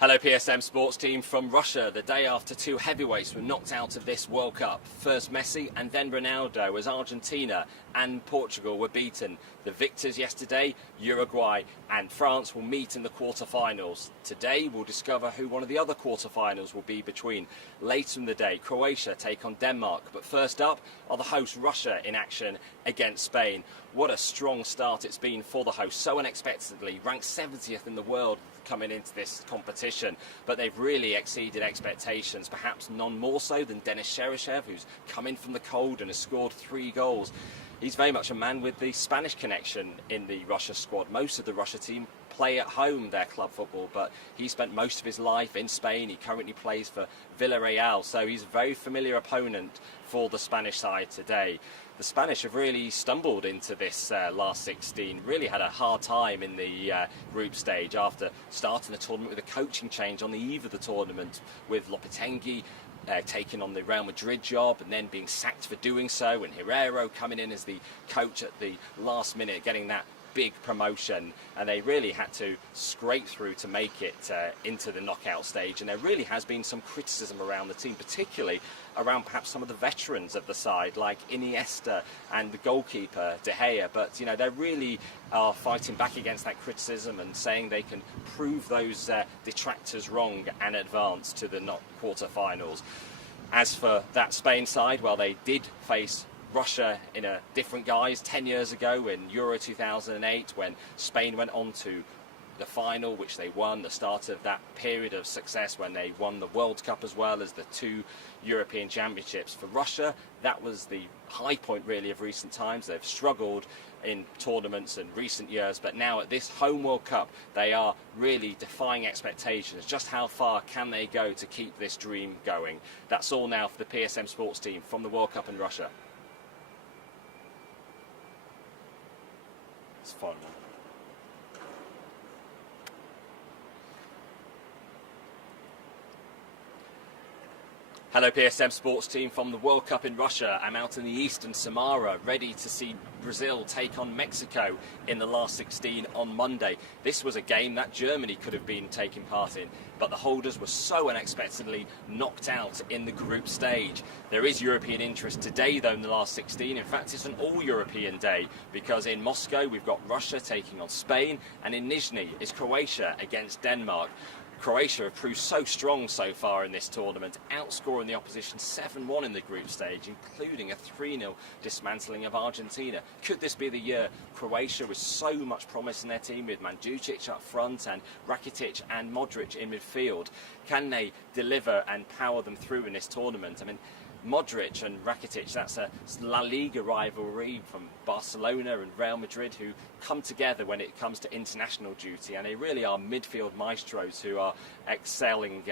Hello PSM sports team from Russia, the day after two heavyweights were knocked out of this World Cup. First Messi and then Ronaldo as Argentina and Portugal were beaten. The victors yesterday, Uruguay and France, will meet in the quarter-finals. Today we'll discover who one of the other quarter-finals will be between. Later in the day, Croatia take on Denmark, but first up are the hosts Russia in action against Spain. What a strong start it's been for the hosts, so unexpectedly, ranked 70th in the world coming into this competition, but they've really exceeded expectations, perhaps none more so than Denis Cheryshev, who's come in from the cold and has scored 3 goals. He's very much a man with the Spanish connection in the Russia squad. Most of the Russia team play at home their club football, but he spent most of his life in Spain. He currently plays for Villarreal, so he's a very familiar opponent for the Spanish side today. The Spanish have really stumbled into this last 16, really had a hard time in the group stage after starting the tournament with a coaching change on the eve of the tournament, with Lopetegui taking on the Real Madrid job and then being sacked for doing so, and Herrero coming in as the coach at the last minute, getting that big promotion, and they really had to scrape through to make it into the knockout stage. And there really has been some criticism around the team, particularly around perhaps some of the veterans of the side like Iniesta and the goalkeeper De Gea, but you know, they really are fighting back against that criticism and saying they can prove those detractors wrong and advance to the quarter-finals. As for that Spain side, well, they did face Russia in a different guise 10 years ago in Euro 2008, when Spain went on to the final, which they won, the start of that period of success when they won the World Cup as well as the 2 European Championships. For Russia, that was the high point really of recent times. They've struggled in tournaments in recent years, but now at this home World Cup they are really defying expectations. Just how far can they go to keep this dream going? That's all now for the PSM sports team from the World Cup in Russia. It's fun. Hello PSM sports team from the World Cup in Russia. I'm out in the eastern Samara, ready to see Brazil take on Mexico in the last 16 on Monday. This was a game that Germany could have been taking part in, but the holders were so unexpectedly knocked out in the group stage. There is European interest today though in the last 16. In fact, it's an all-European day, because in Moscow we've got Russia taking on Spain, and in Nizhny is Croatia against Denmark. Croatia have proved so strong so far in this tournament, outscoring the opposition 7-1 in the group stage, including a 3-0 dismantling of Argentina. Could this be the year? Croatia with so much promise in their team, with Mandzukic up front and Rakitic and Modric in midfield. Can they deliver and power them through in this tournament? I mean, Modric and Rakitic, that's a La Liga rivalry from Barcelona and Real Madrid, who come together when it comes to international duty, and they really are midfield maestros who are excelling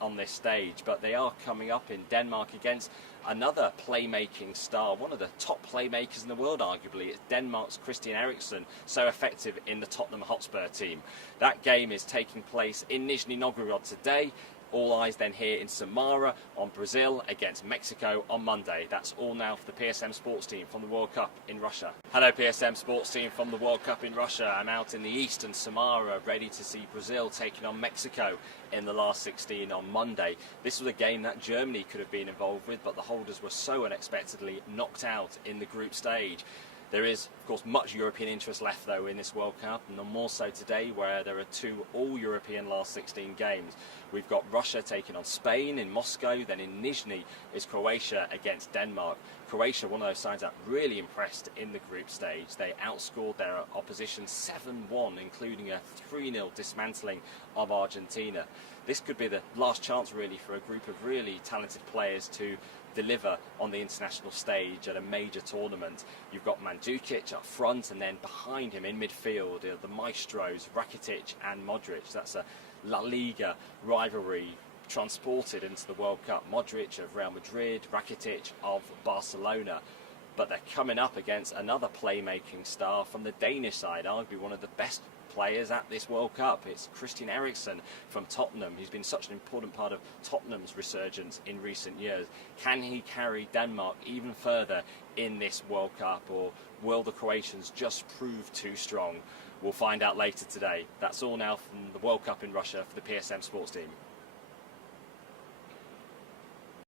on this stage. But they are coming up in Denmark against another playmaking star, one of the top playmakers in the world arguably. It's Denmark's Christian Eriksen, so effective in the Tottenham Hotspur team. That game is taking place in Nizhny Novgorod today. All eyes then here in Samara on Brazil against Mexico on Monday. That's all now for the PSM sports team from the World Cup in Russia. Hello PSM sports team from the World Cup in Russia. I'm out in the eastern Samara, ready to see Brazil taking on Mexico in the last 16 on Monday. This was a game that Germany could have been involved with, but the holders were so unexpectedly knocked out in the group stage. There is, of course, much European interest left, though, in this World Cup, and more so today, where there are 2 all-European last 16 games. We've got Russia taking on Spain in Moscow, then in Nizhny is Croatia against Denmark. Croatia, one of those sides that really impressed in the group stage. They outscored their opposition 7-1, including a 3-0 dismantling of Argentina. This could be the last chance, really, for a group of really talented players to deliver on the international stage at a major tournament. You've got Mandzukic up front, and then behind him in midfield the maestros Rakitic and Modric. That's a La Liga rivalry transported into the World Cup. Modric of Real Madrid, Rakitic of Barcelona. But they're coming up against another playmaking star from the Danish side, arguably one of the best players at this World Cup. It's Christian Eriksen from Tottenham. He's been such an important part of Tottenham's resurgence in recent years. Can he carry Denmark even further in this World Cup, or will the Croatians just prove too strong? We'll find out later today. That's all now from the World Cup in Russia for the PSM Sports team.